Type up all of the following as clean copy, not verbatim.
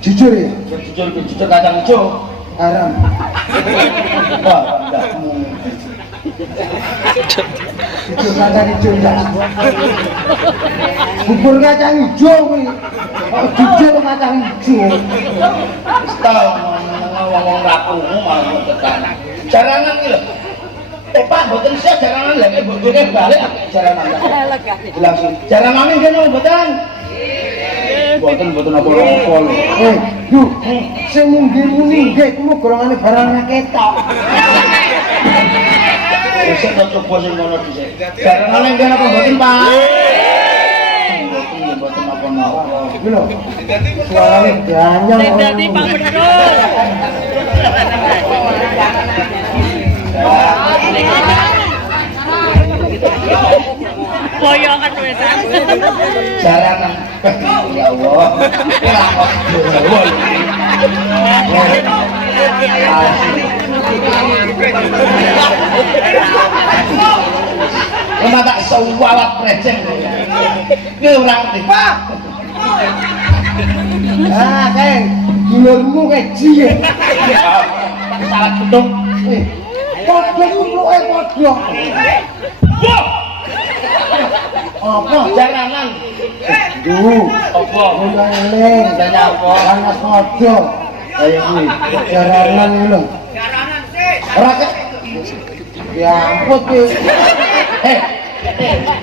Jujur ya? Jujur kacang hijau Haram. wah enggak mungkin Jujur kacang hijau enggak. Bubur kacang hijau kuwi. Kok jujur kacang hijau. tahu ngomong rapuhmu malah tekan jaranan iki lho Pak mboten sia jaranan lha nek bojone balik jaranan langsung jaranan iki kene mboten mboten apa-apa lho Du, sing mungkin nggih kuwi golongane barang ketok. wis tak coba sing ngono dhisik jaranan ning kene apa mboten Pak mboten apa-apa Iki lho. Suarane ganyang. Dadi Pak Pedro. Boyongan wesan. jaranan ya Allah lakon Jawa tak sewawat preceng ini orang ngerti Pak Ah, Kang, dulurmu keji ya. salah gedung Padha nyuruke padha. Apa jaranan Du? apa Eling, tanya apa panas padha. Kaya kuwi, jaranan iki lho. Jaranan sih. Ora kek. Ya ampun kuwi.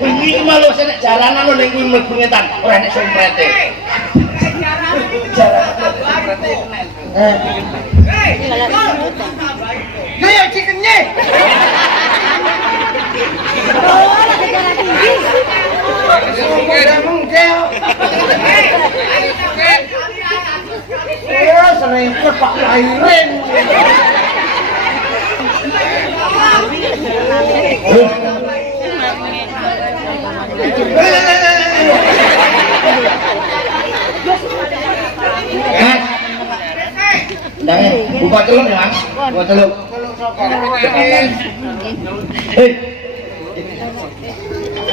ini malu saya jalanan lo ning kuwi mlebu ngetan ora nek somprete jaranan Ya cikennya. Sering Pak Lairin. Ndang buka celuk ya Mas buka celuk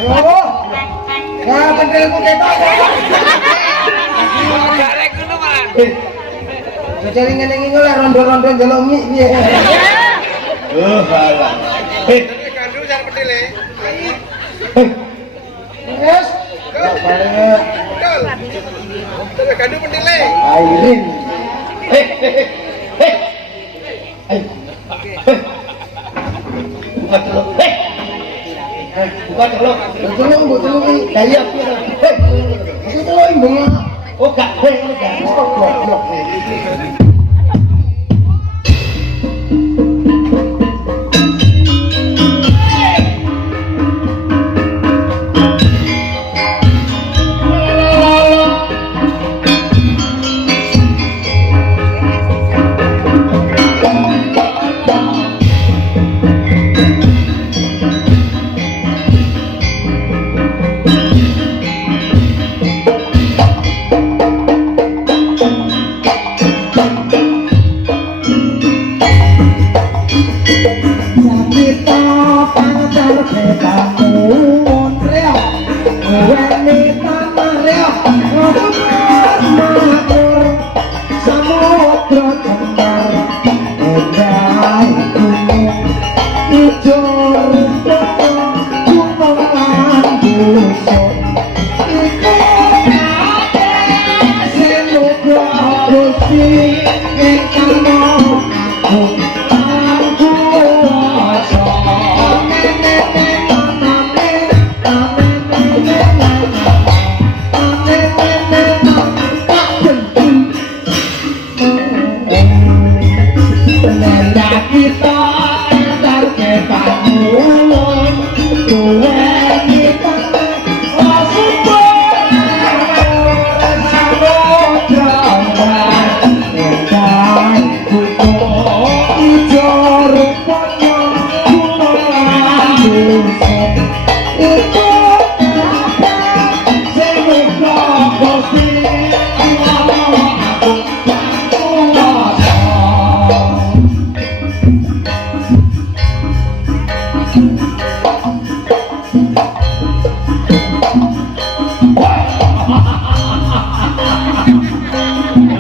Oh, ya pentilku ketok. Garek ngono malah. Jadi ngene-ngene lah rondo-rondo njaluk mie piye. halah Gandu jar petile. Wes, balik. Betul. Terus gandu petile. Airin. buka celuk buka celuk Betul mbok telungi. daya piye Iki teluk imbang. oh gak ngono gak Kok goblok.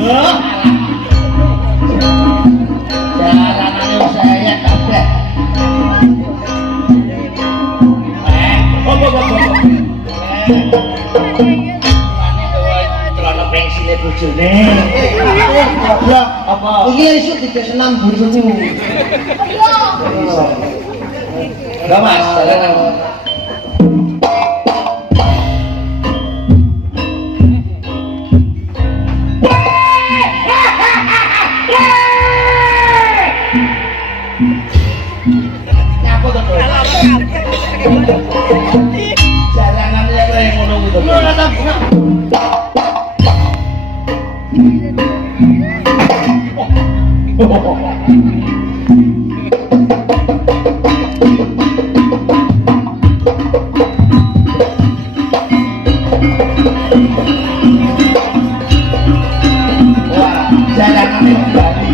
Jalanannya saya kabeh. Celana pensilnya bojone. Goblok. Apa? Iki esuk disenam bojomu. Enggak mas, jalanan. Nyapa tuh? Jalanan ya kayak ngono gitu. Wah, jalanannya kembali.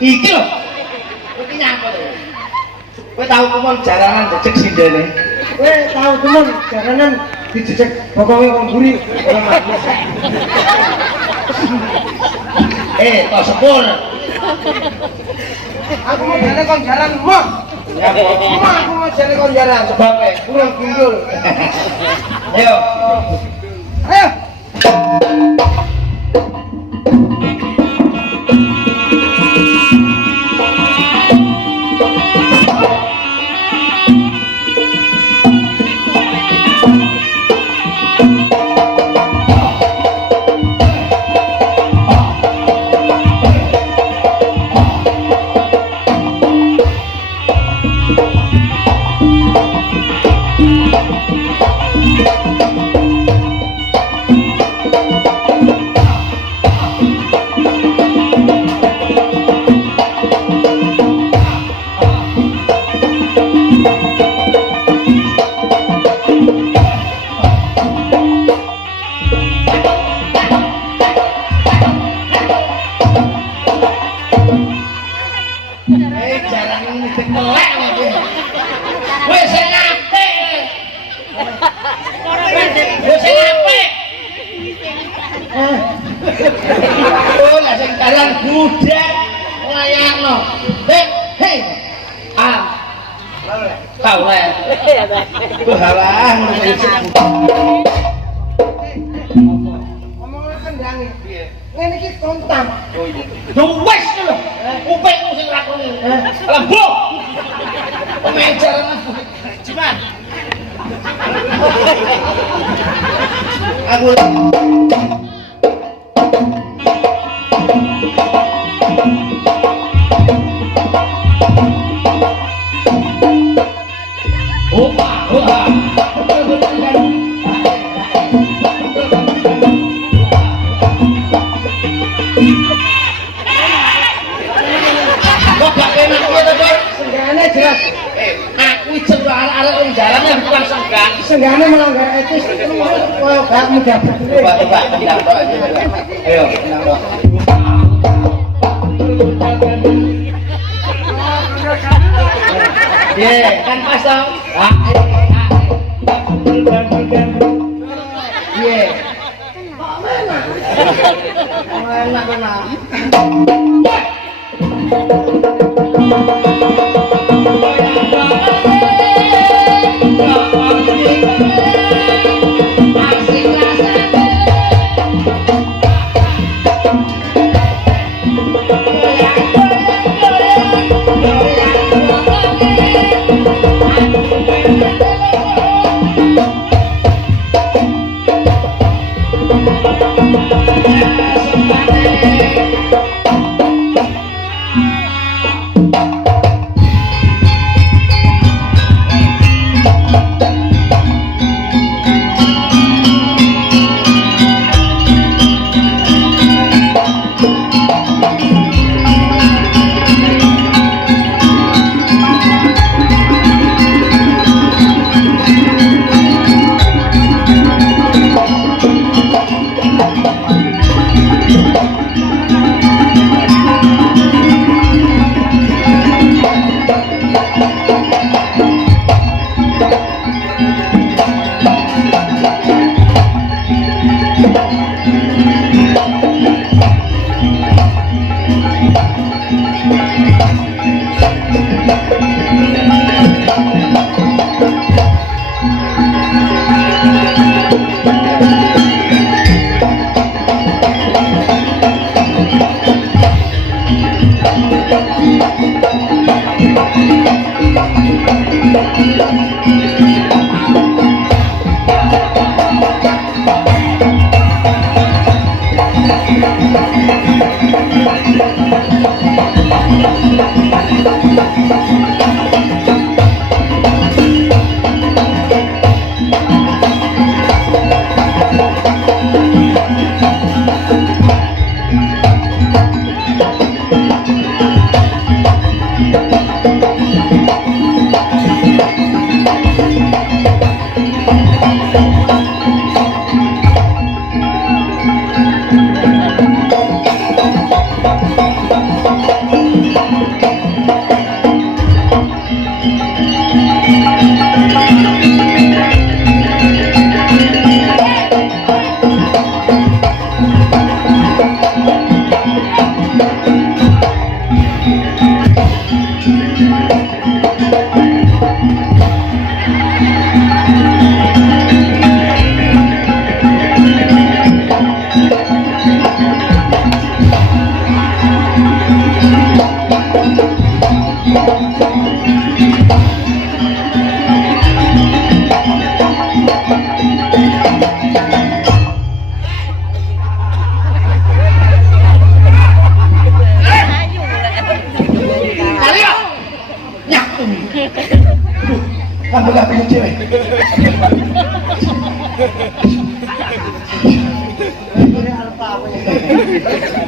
Iki lho. Iki nyapa to? Kowe tau kumon jaranan jejeg sindene. Kowe tahu temen jaranan dijejek bokonge wong buri. To sepur. Aku mau jare kon jaran moh. Aku mau jare kon jaran sebab kurang gundul. Ayo. Ayo. Wis sing apik. Oh, lah sing jalan budak nglayakno. Hei. Kau lah. Halah Ngomong kendang iki. Ngene iki kontak. Oh iya. Yo wis lho. Upekmu sing lakoni. Lembok. Pengejaran Jiman. Aku Senggane jelas. aku jeneng arek-arek wong jalan yang langsung gak. Senggane melanggar etis. Koyo gak mendapat. Coba tenang tok aja. Ayo, tenang tok. Kan pasang. Iya. Enak benar.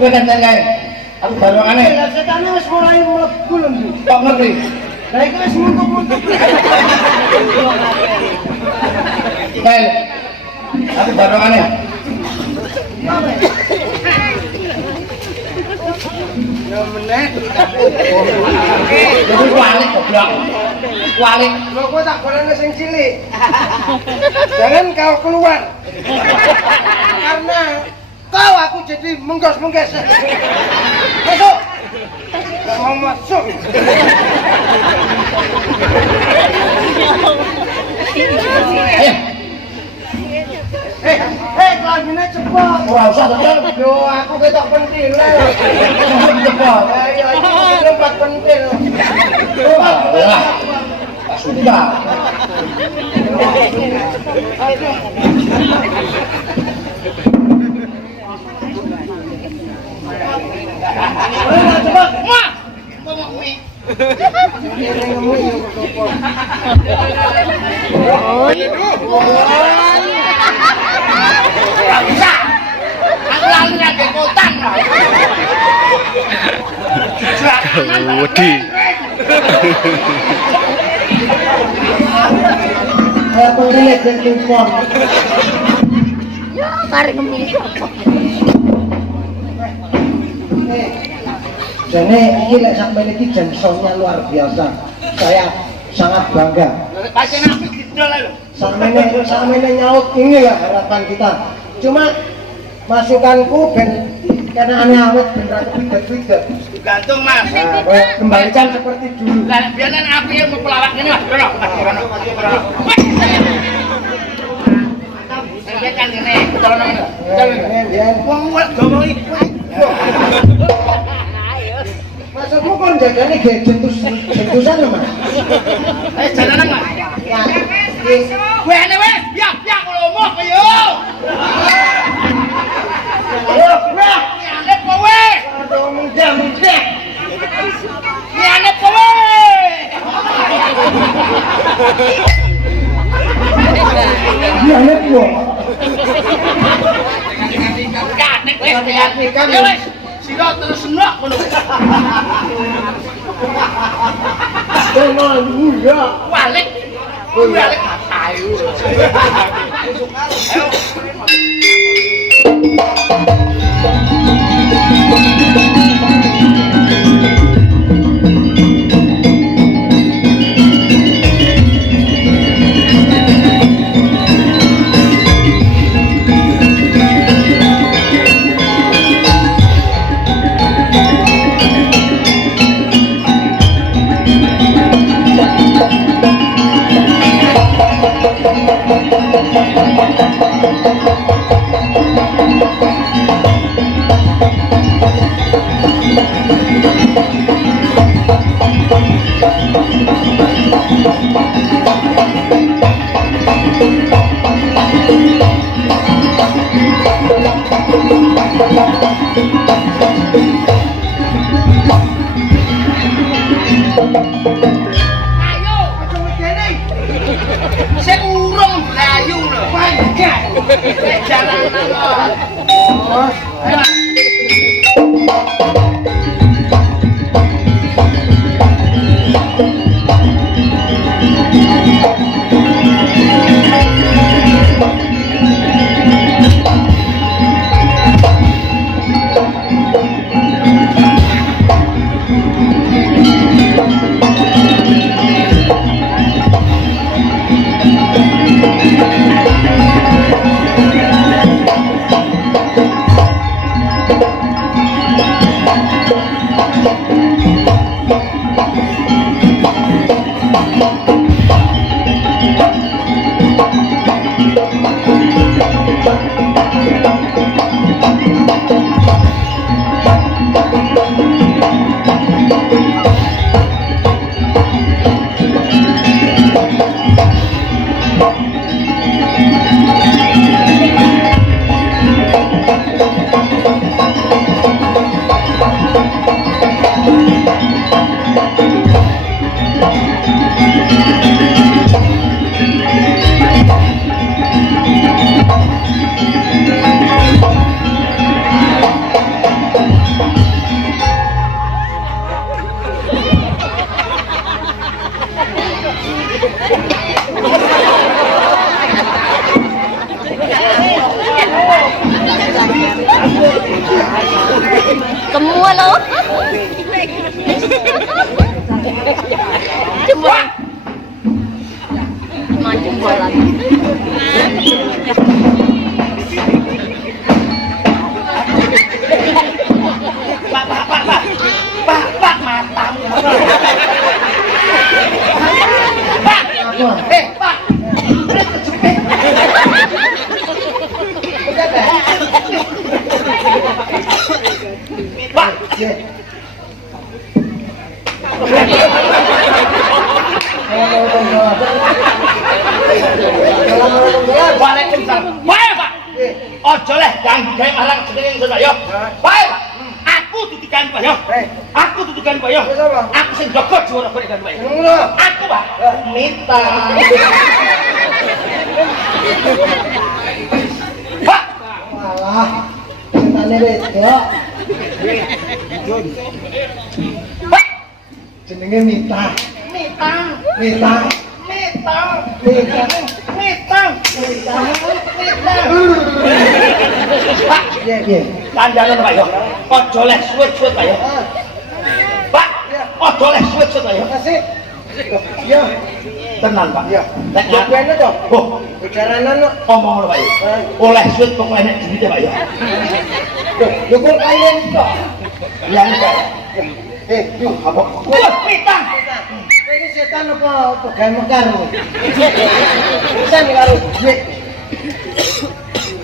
Kowe kancan kae. Aku barokane. Lah setane wis mulai mlebu lho. Kok ngerti? Lah iki wis muntuk-muntuk. Kae. Aku barokane. Ya meneh. Jadi walik goblok. Walik. Lho kowe tak golekne sing cilik. Jangan kau keluar. Karena kau aku jadi menggos-mengges. Masuk. Gak mau masuk. Kelanjutnya cepet. Ora usah to. Loh, aku ketok pentil. Cepet. Ayo, ini tempat pentil. Lah. Sudah. Cepet. Wah. Ngomong mie. Bisa. Aku lalu lagi kotan. Wedi. Aku relek dan telepon. Ya, mari ngemis. Jadi ini lek sampai ini jengsolnya luar biasa. Saya sangat bangga. Pasien aku gitu lah. Sampai ini nyaut ini ya harapan kita. Cuma masukanku ben karena aneh awet ben ra kepidet-pidet. Gantung Mas. Nah, kembalikan seperti dulu. Lah biaran api yang mau pelawak ini Mas. Rono. Saya kan ini tolong ini. Wong ngomong iku. Maksudmu kon jagane ge jentusan lho, Mas. Jalanan Mas. Ya. Weh ene weh, ya kalau mau ke yo. Ayo, weh, ane po weh. Aduh, mudah. Ni ane po weh. Iya, nek yo. Kanek weh, ya weh. Sira terus senok ngono. Tenang, iya. Walik. Walik ayo. Ayo. Semua loh. Cuma macam bola. Aja leh ganggu gawe marang jenenge ingsun Pak ya. Bae Pak. Aku dudu kan Pak ya. Aku dudu kan Pak ya. Aku sing jaga juara kok kan Pak. Aku Pak. Mita. Pak. Alah. Ceritane wedok. Pak. Jenenge Mita. Mita. Mita. Mita. Mita. Mita. Mita. Pak. Piye? Kandhane Pak ya. Aja leh suwet-suwet Pak ya. Pak. Aja leh suwet-suwet Pak ya. Kasih. Ya. Tenan Pak. Ya. Nek Jogene to. oh, Bicaranan no. omong lho Pak ya. Oleh suwet pokoke nek duwite Pak ya. Lho kok kalian to? Yang Pak. Yuk, Apa? Wah, Mita. ini setan apa pegawai mekar ini? Bisa nih karo duit.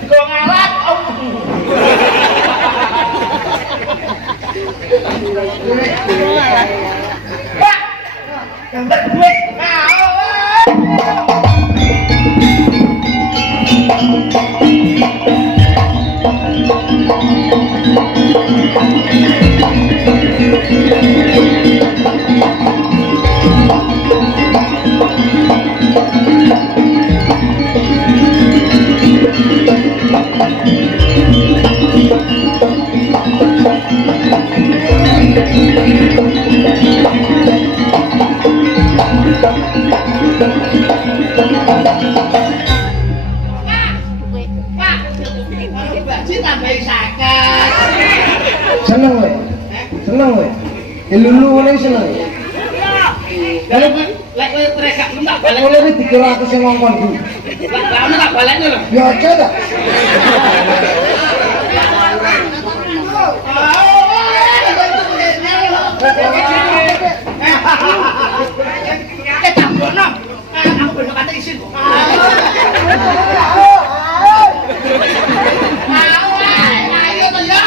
Kok ngalat? Pak. Gambar duit. Seneng we. Seneng we. Dilulu ngene seneng. Kalau lek kowe trekak tak balik. Mulai iki dikira aku sing ngongkon ku. Lah ana tak balekne lho. Ya aja dah. Tak bono. Aku ben kate isin. Ayo to ya.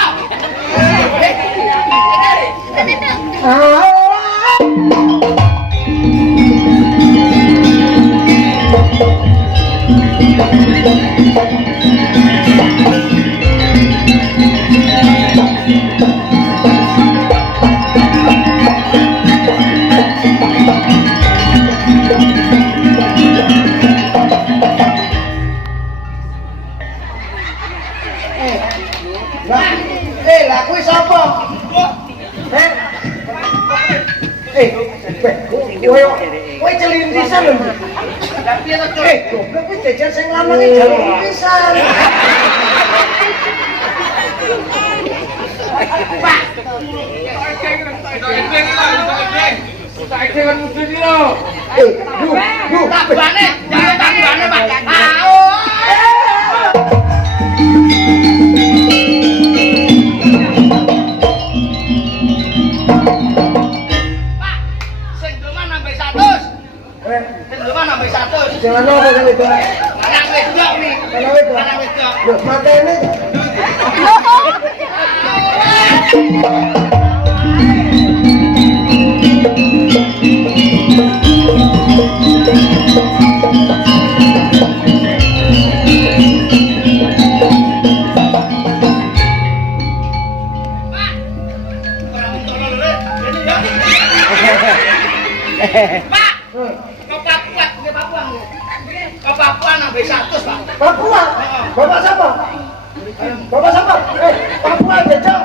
Lah kuwi sapa? Kowe celin pisan lho. Lah piye to, Cuk? Goblok kuwi jajan sing lanang iki jalur pisan. Tabane, jangan tabane, Pak. Ayo. Pak, sing doman nambah 100. Sing doman nambah 100. Jangan apa kan itu. Anak wedok nih. Anak wedok. Anak wedok. Loh, matene. Pak, ke Papua, ke Papua nambah 100, Pak. Papua. Bapak siapa? Bapak siapa? Papua jajak.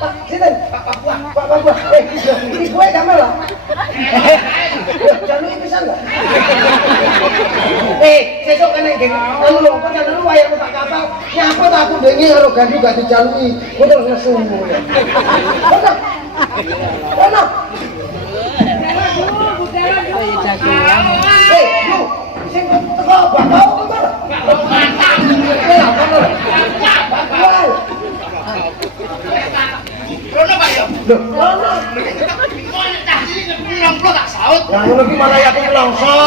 Pak, sini. Pak Papua. Pak Papua. Ini gue kamu lah. Jangan ini bisa enggak? Sesuk kene geng. Anu lho, kok jangan lu wayang tak kapal. Nyapa tak aku dengi karo gandu gak dijalui. Kok terus nesu. Ono. Ono. Lu, sing teko bakau kok. Mantap. Wow. Rono Pak yo. Loh, ono. Kok nek tak sini nyemplung tak saut. Ya ngono ki malah aku nelongso.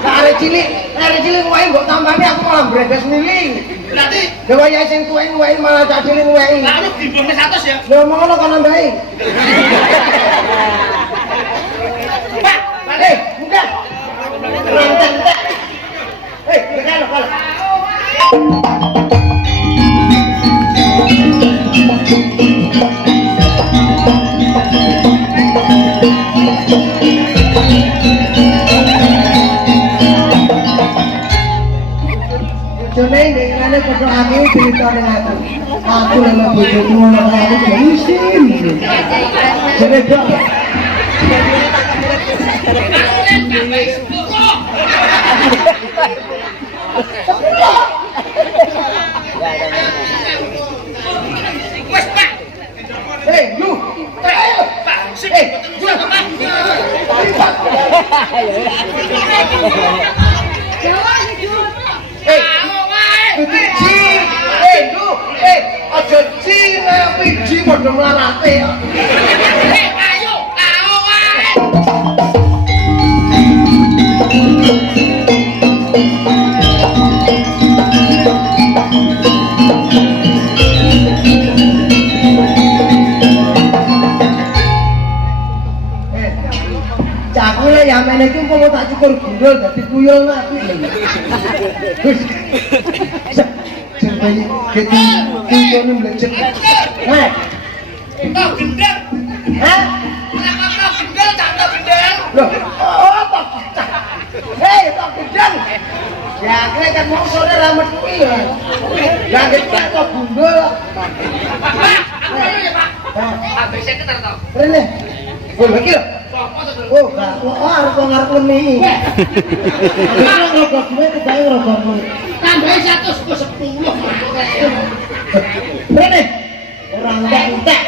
Arek cilik wae mbok tambane aku malah bredes miling. Berarti Dewa ya sing tuwek wae malah cah cilik wae. lah anu dimbone 100 ya. Lha ngono kok nambahi. Pak, Balik, enggak. Ranten enggak. Tekan kalau. ngene padha aku cerita ning aku. Aku lek bojoku ngono kae isin. Jare dok. Hei, lu. Aja cina piji padha mlarate ya. Ayo, ayo wae. Cakule ya mene iki umpama tak cukur gundul dadi tuyul mati. Wis. Sampai gitu tuyulnya mlecet. Heh. Kau gendeng. Hah? Kenapa kau gendeng? Tak kau gendeng. Loh, oh tak pecah. Hei, tak gendeng. Ya, kira kan mau sore ramet kuwi ya. Lah kita kok gundul. Pak, aku dulu ya Pak. Habis saya ketar tau. Rene. Oh, lagi lho. Sopo tuh dulu? Oh, gak. Oh, arep ngarep lemi. Mana rokok gue kebayang rokok gue. Tambahin 100 ke 10. Rene. Orang entek.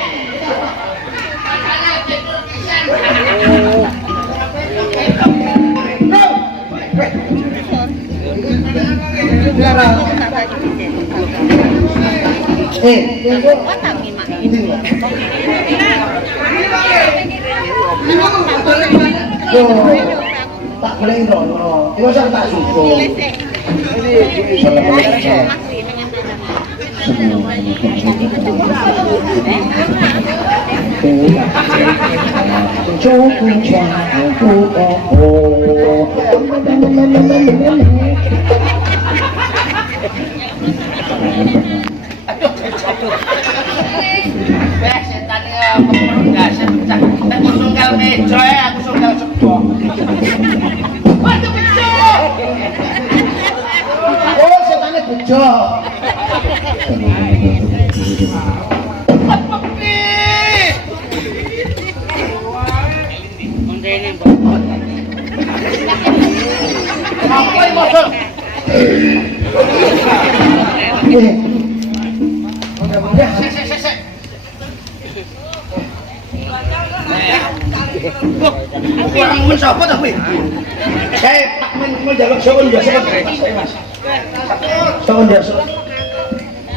Tak boleh rono, itu saya tak suka. Aku sunggal meja ya, aku sunggal sebuah. Waduh bejo. Oh, setannya bejo. Apa ini bos? Orang mencoba tapi Saya Pak menjaluk soal biasa Mas. tahun biasa.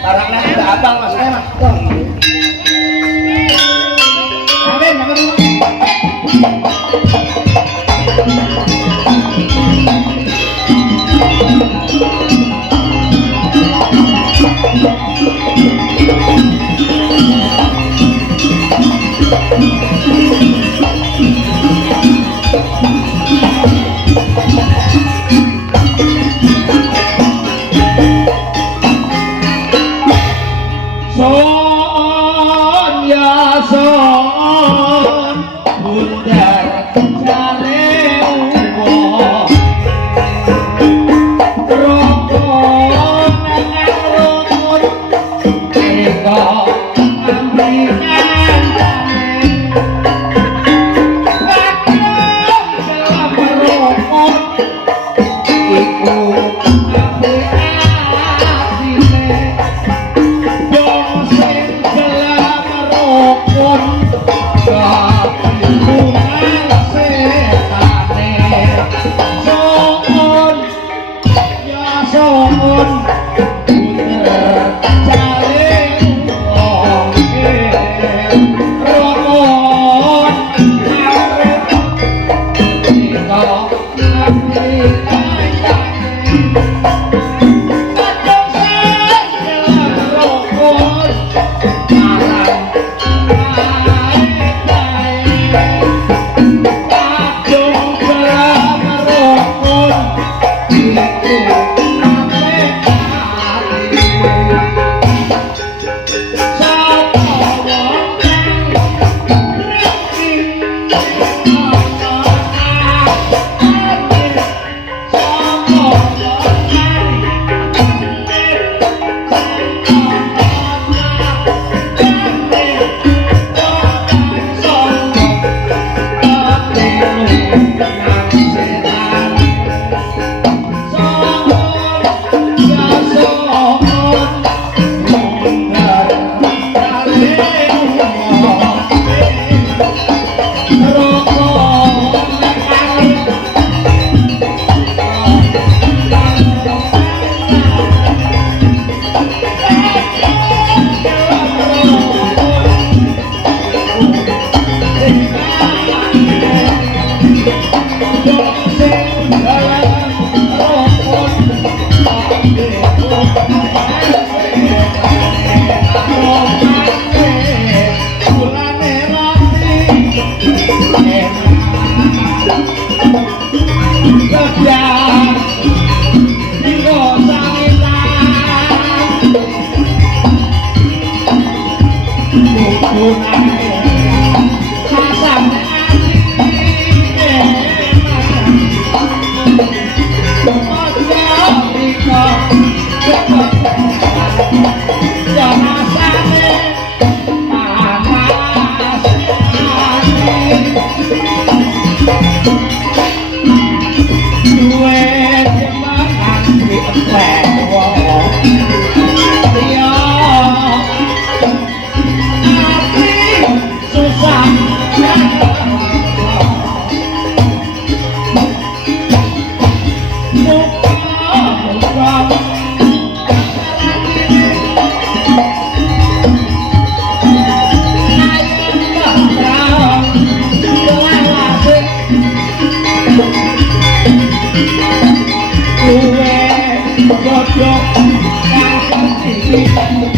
Barangnya sudah abang Mas. Mas. Amin, amin. Son ya son bundar jare uwo rokok nang rokok Luwe godhok kang